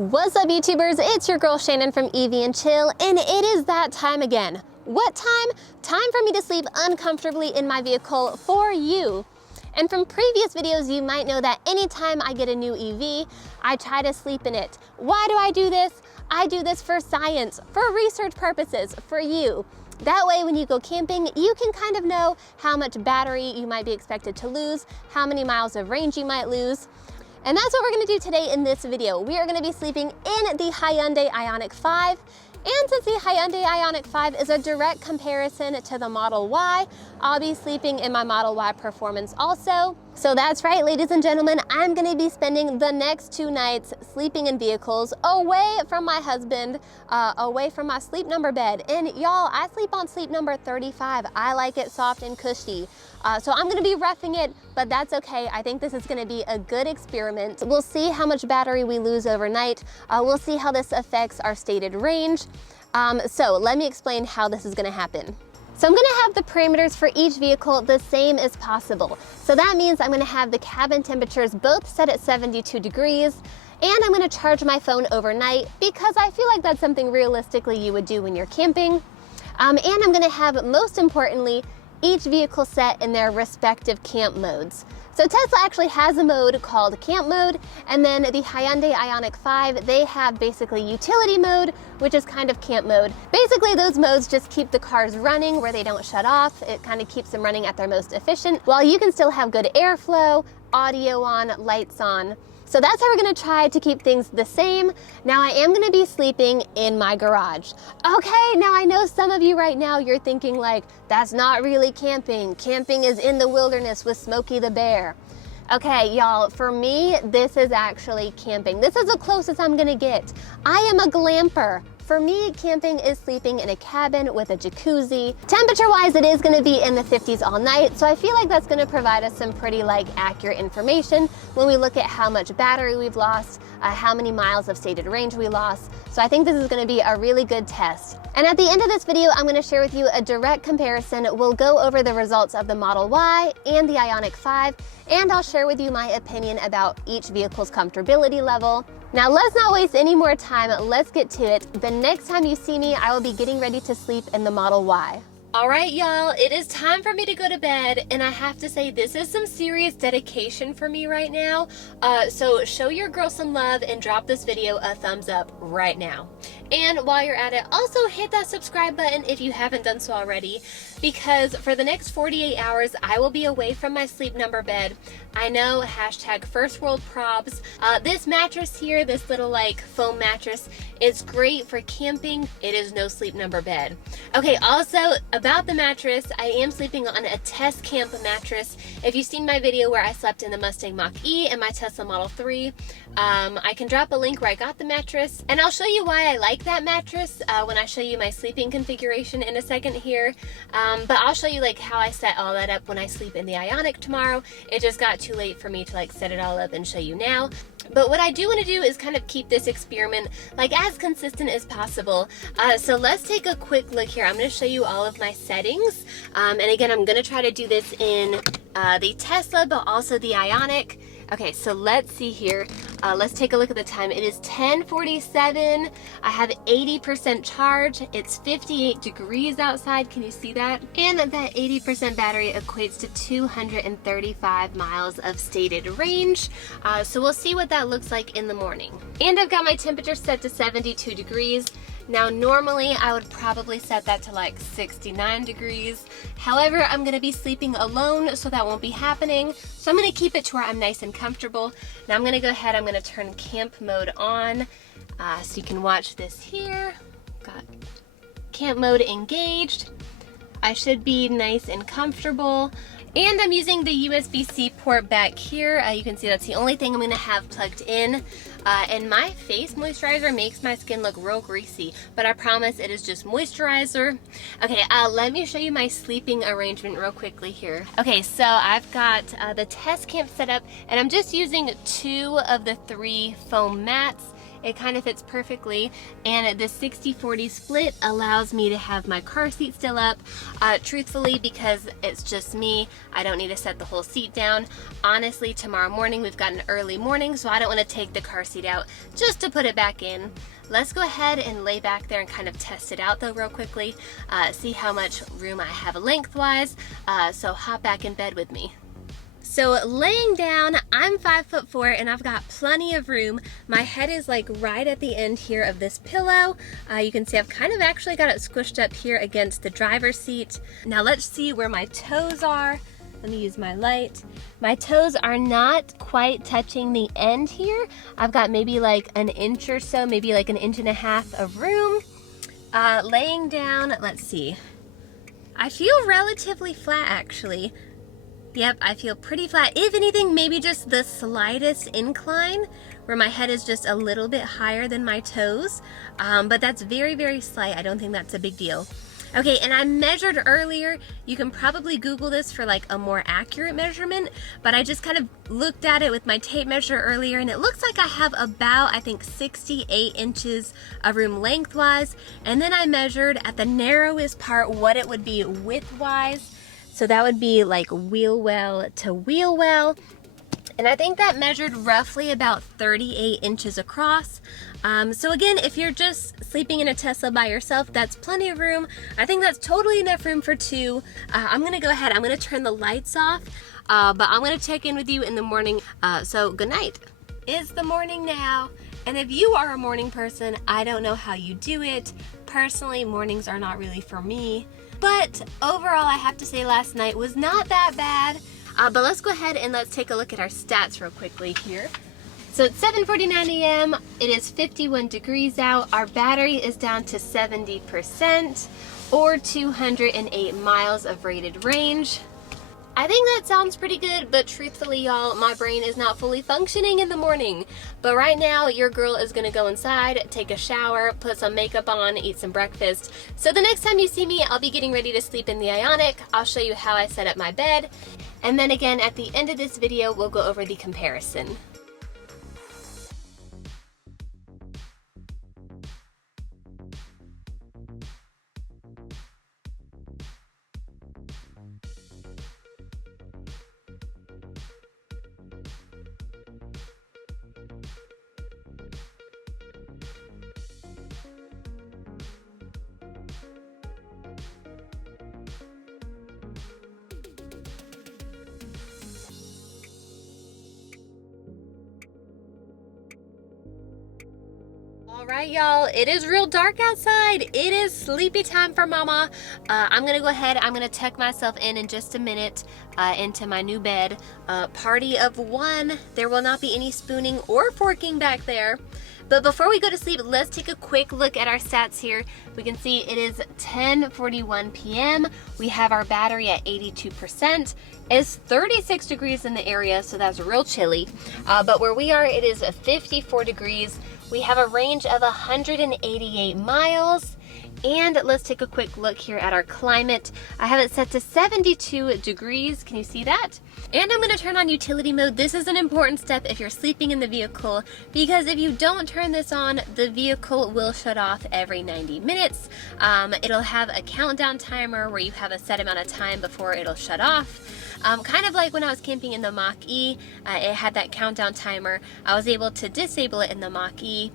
What's up, YouTubers? It's your girl Shannon from Evie and Chill, and it is that time again. What time? Time for me to sleep uncomfortably in my vehicle for you. And from previous videos, you might know that anytime I get a new EV, I try to sleep in it. Why do I do this? I do this for science, for research purposes, for you. That way, when you go camping, you can kind of know how much battery you might be expected to lose, how many miles of range you might lose. And that's what we're gonna do today in this video. We are gonna be sleeping in the Hyundai Ioniq 5. And since the Hyundai Ioniq 5 is a direct comparison to the Model Y, I'll be sleeping in my Model Y Performance also. So that's right, ladies and gentlemen, I'm gonna be spending the next 2 nights sleeping in vehicles away from my husband, away from my sleep number bed. And y'all, I sleep on sleep number 35. I like it soft and cushy. So I'm gonna be roughing it, but that's okay. I think this is gonna be a good experiment. We'll see how much battery we lose overnight. We'll see how this affects our stated range. So let me explain how this is gonna happen. So I'm gonna have the parameters for each vehicle the same as possible. So that means I'm gonna have the cabin temperatures both set at 72 degrees, and I'm gonna charge my phone overnight because I feel like that's something realistically you would do when you're camping. And I'm gonna have, most importantly, each vehicle set in their respective camp modes. So Tesla actually has a mode called camp mode, and then the Hyundai Ioniq 5, they have basically utility mode, which is kind of camp mode. Basically, those modes just keep the cars running where they don't shut off. It kind of keeps them running at their most efficient, while you can still have good airflow, audio on, lights on. So that's how we're gonna try to keep things the same. Now I am gonna be sleeping in my garage. Okay, now I know some of you right now, you're thinking like, that's not really camping. Camping is in the wilderness with Smokey the Bear. Okay, y'all, for me, this is actually camping. This is the closest I'm gonna get. I am a glamper. For me, camping is sleeping in a cabin with a jacuzzi. Temperature-wise, it is gonna be in the 50s all night, so I feel like that's gonna provide us some pretty accurate information when we look at how much battery we've lost, how many miles of stated range we lost. So I think this is gonna be a really good test. And at the end of this video, I'm gonna share with you a direct comparison. We'll go over the results of the Model Y and the Ioniq 5, and I'll share with you my opinion about each vehicle's comfortability level. Now let's not waste any more time, let's get to it. The next time you see me, I will be getting ready to sleep in the Model Y. All right, y'all, it is time for me to go to bed, and I have to say this is some serious dedication for me right now. So show your girl some love and drop this video a thumbs up right now. And while you're at it, also hit that subscribe button if you haven't done so already, because for the next 48 hours, I will be away from my sleep number bed. I know, hashtag first world probs. This mattress here, this little foam mattress, is great for camping. It is no sleep number bed. Okay, also about the mattress, I am sleeping on a test camp mattress. If you've seen my video where I slept in the Mustang Mach-E and my Tesla Model 3, I can drop a link where I got the mattress, and I'll show you why I like that mattress when I show you my sleeping configuration in a second here. But I'll show you how I set all that up when I sleep in the Ioniq tomorrow. It just got too late for me to set it all up and show you now. But what I do want to do is kind of keep this experiment as consistent as possible. So let's take a quick look here. I'm going to show you all of my settings. And again, I'm going to try to do this in the Tesla, but also the Ioniq. Okay, so let's see here. Let's take a look at the time. It is 10:47. I have 80% charge. It's 58 degrees outside. Can you see that? And that 80% battery equates to 235 miles of stated range. So we'll see what that looks like in the morning. And I've got my temperature set to 72 degrees. Now, normally I would probably set that to 69 degrees. However, I'm gonna be sleeping alone, so that won't be happening. So I'm gonna keep it to where I'm nice and comfortable. Now I'm gonna go ahead, I'm gonna turn camp mode on, so you can watch this here. Got camp mode engaged. I should be nice and comfortable. And I'm using the USB-C port back here. You can see that's the only thing I'm gonna have plugged in. And my face moisturizer makes my skin look real greasy, but I promise it is just moisturizer. Okay, let me show you my sleeping arrangement real quickly here. Okay, so I've got the test camp set up, and I'm just using 2 of the 3 foam mats. It kind of fits perfectly, and the 60-40 split allows me to have my car seat still up. Truthfully, because it's just me, I don't need to set the whole seat down. Honestly, tomorrow morning we've got an early morning, so I don't want to take the car seat out just to put it back in. Let's go ahead and lay back there and kind of test it out though real quickly, see how much room I have lengthwise, so hop back in bed with me. So laying down, I'm 5'4" and I've got plenty of room. My head is like right at the end here of this pillow. You can see I've kind of actually got it squished up here against the driver's seat. Now let's see where my toes are. Let me use my light. My toes are not quite touching the end here. I've got maybe like an inch or so, maybe like an inch and a half of room. Laying down, let's see. I feel relatively flat actually. Yep, I feel pretty flat. If anything, maybe just the slightest incline where my head is just a little bit higher than my toes. But that's very, very slight. I don't think that's a big deal. Okay, and I measured earlier. You can probably Google this for like a more accurate measurement, but I just kind of looked at it with my tape measure earlier, and it looks like I have about, I think, 68 inches of room lengthwise. And then I measured at the narrowest part what it would be widthwise. So that would be like wheel well to wheel well. And I think that measured roughly about 38 inches across. So again, if you're just sleeping in a Tesla by yourself, that's plenty of room. I think that's totally enough room for two. I'm gonna go ahead, I'm gonna turn the lights off, but I'm gonna check in with you in the morning. So good night. It's the morning now. And if you are a morning person, I don't know how you do it. Personally, mornings are not really for me. But overall, I have to say last night was not that bad. But let's go ahead and let's take a look at our stats real quickly here. So it's 7:49 a.m. It is 51 degrees out. Our battery is down to 70% or 208 miles of rated range. I think that sounds pretty good, but truthfully, y'all, my brain is not fully functioning in the morning. But right now, your girl is gonna go inside, take a shower, put some makeup on, eat some breakfast. So the next time you see me, I'll be getting ready to sleep in the Ioniq. I'll show you how I set up my bed. And then again, at the end of this video, we'll go over the comparison. All right, y'all, it is real dark outside. It is sleepy time for mama. I'm gonna go ahead, I'm gonna tuck myself in just a minute into my new bed. Party of one. There will not be any spooning or forking back there. But before we go to sleep, let's take a quick look at our stats here. We can see it is 10:41 p.m. We have our battery at 82%. It's 36 degrees in the area, so that's real chilly. But where we are, it is 54 degrees. We have a range of 188 miles. And let's take a quick look here at our climate. I have it set to 72 degrees. Can you see that? And I'm gonna turn on utility mode. This is an important step if you're sleeping in the vehicle, because if you don't turn this on, the vehicle will shut off every 90 minutes. It'll have a countdown timer where you have a set amount of time before it'll shut off. Kind of like when I was camping in the Mach-E, it had that countdown timer. I was able to disable it in the Mach-E.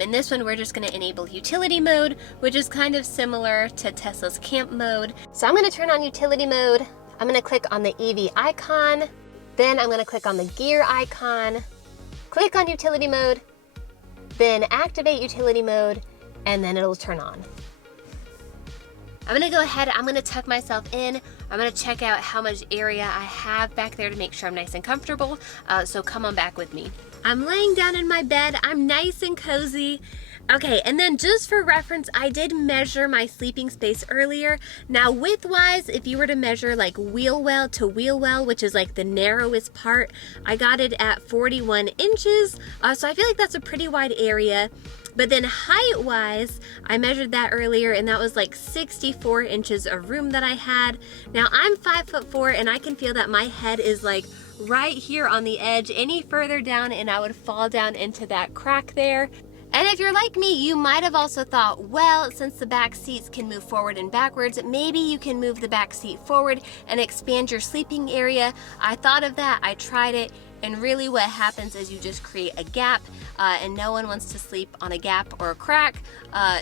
In this one, we're just going to enable utility mode, which is kind of similar to Tesla's camp mode. So I'm going to turn on utility mode. I'm going to click on the EV icon. Then I'm going to click on the gear icon, click on utility mode, then activate utility mode, and then it'll turn on. I'm gonna go ahead, I'm gonna tuck myself in. I'm gonna check out how much area I have back there to make sure I'm nice and comfortable. So come on back with me. I'm laying down in my bed, I'm nice and cozy. Okay, and then just for reference, I did measure my sleeping space earlier. Now width-wise, if you were to measure like wheel well to wheel well, which is like the narrowest part, I got it at 41 inches. So I feel like that's a pretty wide area. But then height-wise, I measured that earlier, and that was like 64 inches of room that I had. Now I'm 5'4", and I can feel that my head is like right here on the edge. Any further down and I would fall down into that crack there. And if you're like me, you might have also thought, well, since the back seats can move forward and backwards, maybe you can move the back seat forward and expand your sleeping area. I thought of that, I tried it, and really what happens is you just create a gap, and no one wants to sleep on a gap or a crack.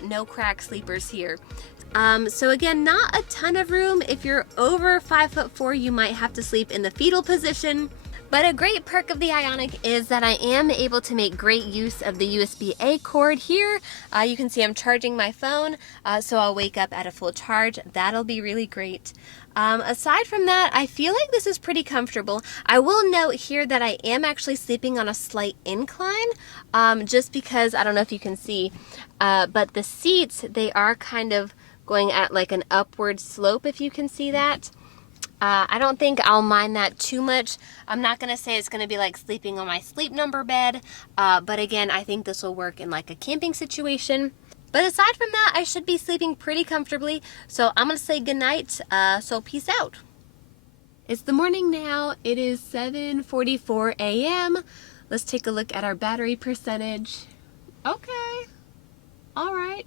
No crack sleepers here. So again, not a ton of room. If you're over 5'4", you might have to sleep in the fetal position. But a great perk of the Ioniq is that I am able to make great use of the USB-A cord here. You can see I'm charging my phone, so I'll wake up at a full charge. That'll be really great. Aside from that, I feel like this is pretty comfortable. I will note here that I am actually sleeping on a slight incline, just because, I don't know if you can see, but the seats, they are kind of going at like an upward slope, if you can see that. I don't think I'll mind that too much. I'm not going to say it's going to be like sleeping on my sleep number bed, but again, I think this will work in like a camping situation. But aside from that, I should be sleeping pretty comfortably, so I'm going to say goodnight, so peace out. It's the morning now. It is 7:44 a.m. Let's take a look at our battery percentage. Okay. All right.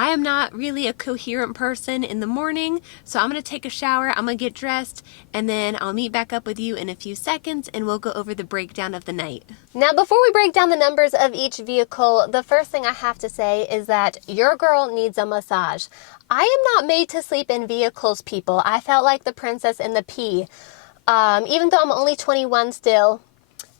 I am not really a coherent person in the morning, so I'm going to take a shower, I'm going to get dressed, and then I'll meet back up with you in a few seconds and we'll go over the breakdown of the night. Now, before we break down the numbers of each vehicle, the first thing I have to say is that your girl needs a massage. I am not made to sleep in vehicles, people. I felt like the princess in the pea. Even though I'm only 21 still,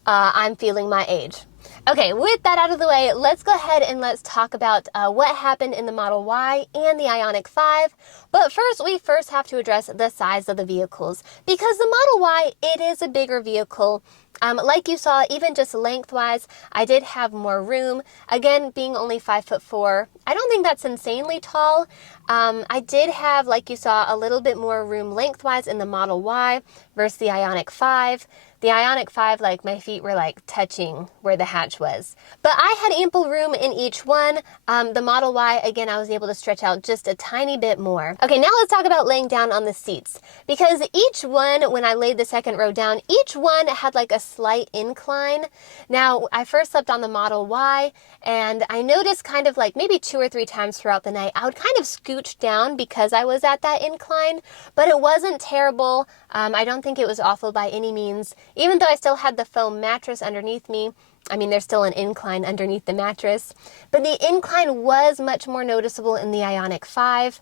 I'm feeling my age. Okay, with that out of the way, let's go ahead and let's talk about what happened in the Model Y and the Ioniq 5. But first, we have to address the size of the vehicles. Because the Model Y, it is a bigger vehicle. Like you saw, even just lengthwise, I did have more room. Again, being only 5'4", I don't think that's insanely tall. I did have, like you saw, a little bit more room lengthwise in the Model Y versus the Ioniq 5. The Ioniq 5, like, my feet were like touching where the hatch was. But I had ample room in each one. The Model Y, again, I was able to stretch out just a tiny bit more. Okay, now let's talk about laying down on the seats. Because each one, when I laid the second row down, each one had like a slight incline. Now, I first slept on the Model Y, and I noticed kind of like maybe 2 or 3 times throughout the night, I would kind of scooch down because I was at that incline, but it wasn't terrible. I don't think it was awful by any means. Even though I still had the foam mattress underneath me, I mean, there's still an incline underneath the mattress, but the incline was much more noticeable in the Ioniq 5.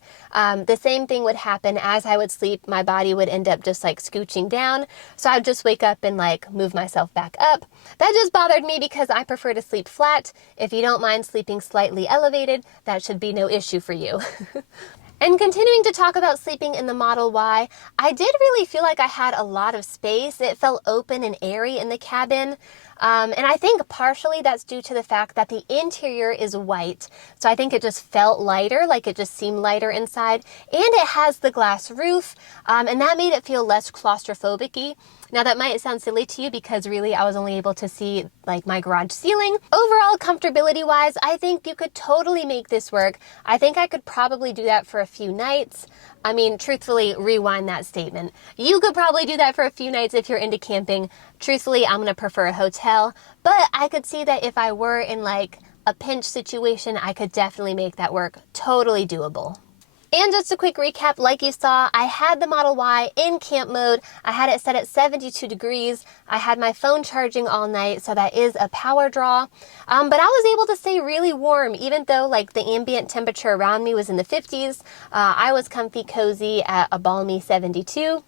The same thing would happen as I would sleep. My body would end up just like scooching down, so I'd just wake up and like move myself back up. That just bothered me because I prefer to sleep flat. If you don't mind sleeping slightly elevated, that should be no issue for you. And continuing to talk about sleeping in the Model Y, I did really feel like I had a lot of space. It felt open and airy in the cabin. And I think partially that's due to the fact that the interior is white. So I think it just felt lighter, like it just seemed lighter inside. And it has the glass roof, and that made it feel less claustrophobic-y. Now that might sound silly to you because really I was only able to see like my garage ceiling. Overall, comfortability wise, I think you could totally make this work. I think I could probably do that for a few nights. I mean, truthfully, rewind that statement. You could probably do that for a few nights if you're into camping. Truthfully, I'm going to prefer a hotel, but I could see that if I were in like a pinch situation, I could definitely make that work. Totally doable. And just a quick recap, like you saw, I had the Model Y in camp mode. I had it set at 72 degrees. I had my phone charging all night, so that is a power draw. But I was able to stay really warm, even though like the ambient temperature around me was in the 50s. I was comfy cozy at a balmy 72.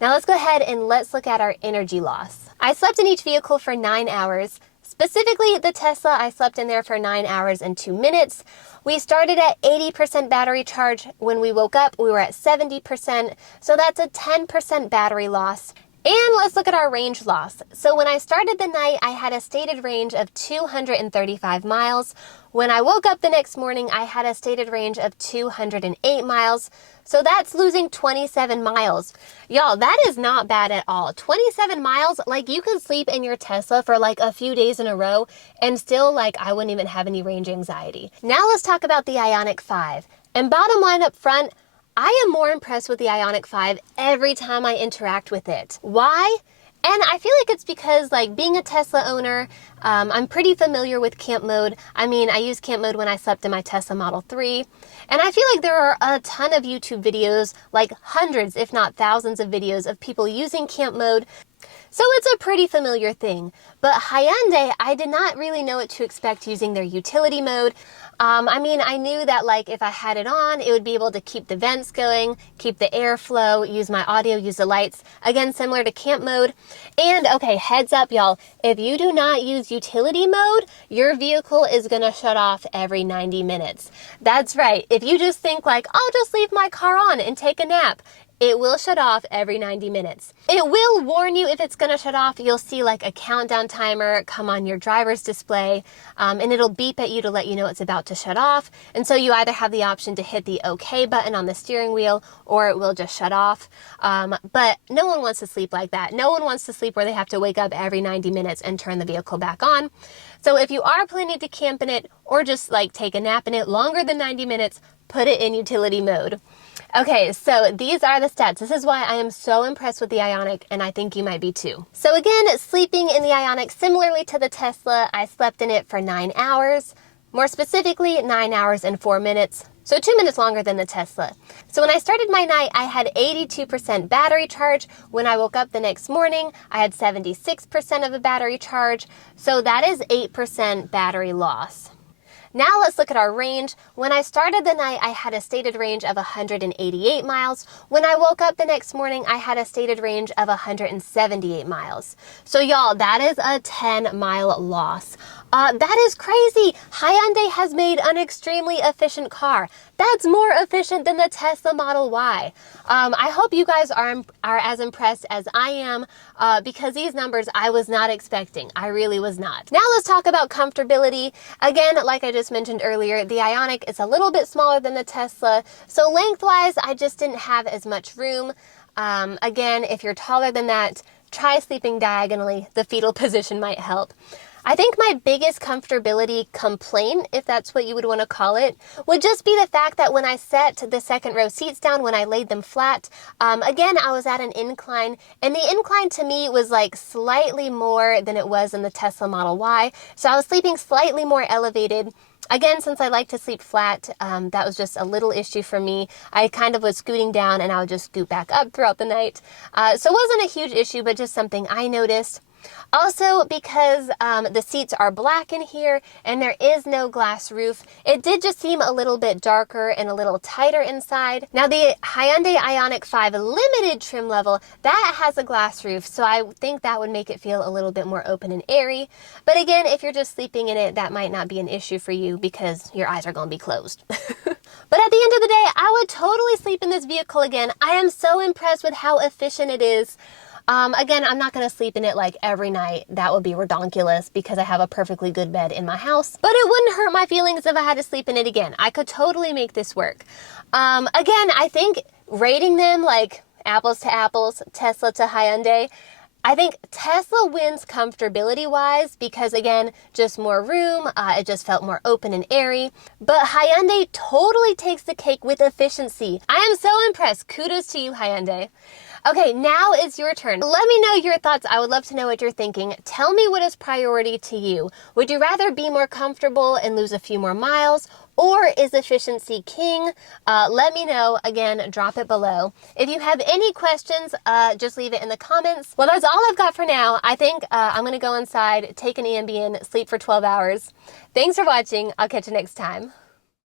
Now let's go ahead and let's look at our energy loss. I slept in each vehicle for 9 hours. Specifically, the Tesla, I slept in there for 9 hours and 2 minutes. We started at 80% battery charge. When we woke up, we were at 70%, so that's a 10% battery loss. And let's look at our range loss. So when I started the night, I had a stated range of 235 miles. When I woke up the next morning, I had a stated range of 208 miles. So that's losing 27 miles. Y'all, that is not bad at all. 27 miles, like you could sleep in your Tesla for like a few days in a row and still like I wouldn't even have any range anxiety. Now let's talk about the Ioniq 5. And bottom line up front, I am more impressed with the Ioniq 5 every time I interact with it. Why? And I feel like it's because, like, being a Tesla owner, I'm pretty familiar with camp mode. I mean, I used camp mode when I slept in my Tesla Model 3. And I feel like there are a ton of YouTube videos, like hundreds, if not thousands of videos of people using camp mode. So it's a pretty familiar thing. But Hyundai, I did not really know what to expect using their utility mode. I mean, I knew that, like, if I had it on, it would be able to keep the vents going, keep the airflow, use my audio, use the lights. Again, similar to camp mode. And okay, heads up, y'all. If you do not use utility mode, your vehicle is gonna shut off every 90 minutes. That's right. If you just think like, I'll just leave my car on and take a nap, it will shut off every 90 minutes. It will warn you if it's gonna shut off. You'll see like a countdown timer come on your driver's display, and it'll beep at you to let you know it's about to shut off. And so you either have the option to hit the OK button on the steering wheel, or it will just shut off. But no one wants to sleep like that. No one wants to sleep where they have to wake up every 90 minutes and turn the vehicle back on. So if you are planning to camp in it, or just like take a nap in it longer than 90 minutes, put it in utility mode. Okay, so these are the stats. This is why I am so impressed with the Ioniq, and I think you might be too. So again, sleeping in the Ioniq, similarly to the Tesla, I slept in it for 9 hours. More specifically, 9 hours and 4 minutes. So 2 minutes longer than the Tesla. So when I started my night, I had 82% battery charge. When I woke up the next morning, I had 76% of a battery charge. So that is 8% battery loss. Now let's look at our range. When I started the night, I had a stated range of 188 miles. When I woke up the next morning, I had a stated range of 178 miles. So y'all, that is a 10-mile loss. That is crazy. Hyundai has made an extremely efficient car. That's more efficient than the Tesla Model Y. I hope you guys are as impressed as I am, because these numbers I was not expecting. I really was not. Now let's talk about comfortability. Again, like I just mentioned earlier, the Ioniq is a little bit smaller than the Tesla, so lengthwise I just didn't have as much room. Again, if you're taller than that, try sleeping diagonally. The fetal position might help. I think my biggest comfortability complaint, if that's what you would want to call it, would just be the fact that when I set the second row seats down, when I laid them flat, again, I was at an incline, and the incline to me was like slightly more than it was in the Tesla Model Y. So I was sleeping slightly more elevated. Again, since I like to sleep flat, that was just a little issue for me. I kind of was scooting down and I would just scoot back up throughout the night. So it wasn't a huge issue, but just something I noticed. Also, because the seats are black in here and there is no glass roof, it did just seem a little bit darker and a little tighter inside. Now, the Hyundai Ioniq 5 Limited trim level, that has a glass roof, so I think that would make it feel a little bit more open and airy. But again, if you're just sleeping in it, that might not be an issue for you because your eyes are going to be closed. But at the end of the day, I would totally sleep in this vehicle again. I am so impressed with how efficient it is. Again, I'm not going to sleep in it like every night. That would be redonkulous because I have a perfectly good bed in my house. But it wouldn't hurt my feelings if I had to sleep in it again. I could totally make this work. Again, I think rating them like apples to apples, Tesla to Hyundai, I think Tesla wins comfortability-wise because, again, just more room, it just felt more open and airy. But Hyundai totally takes the cake with efficiency. I am so impressed. Kudos to you, Hyundai. Okay, now it's your turn. Let me know your thoughts. I would love to know what you're thinking. Tell me what is priority to you. Would you rather be more comfortable and lose a few more miles? Or is efficiency king? Let me know. Again, drop it below. If you have any questions, just leave it in the comments. Well, that's all I've got for now. I think I'm going to go inside, take an Ambien, sleep for 12 hours. Thanks for watching. I'll catch you next time.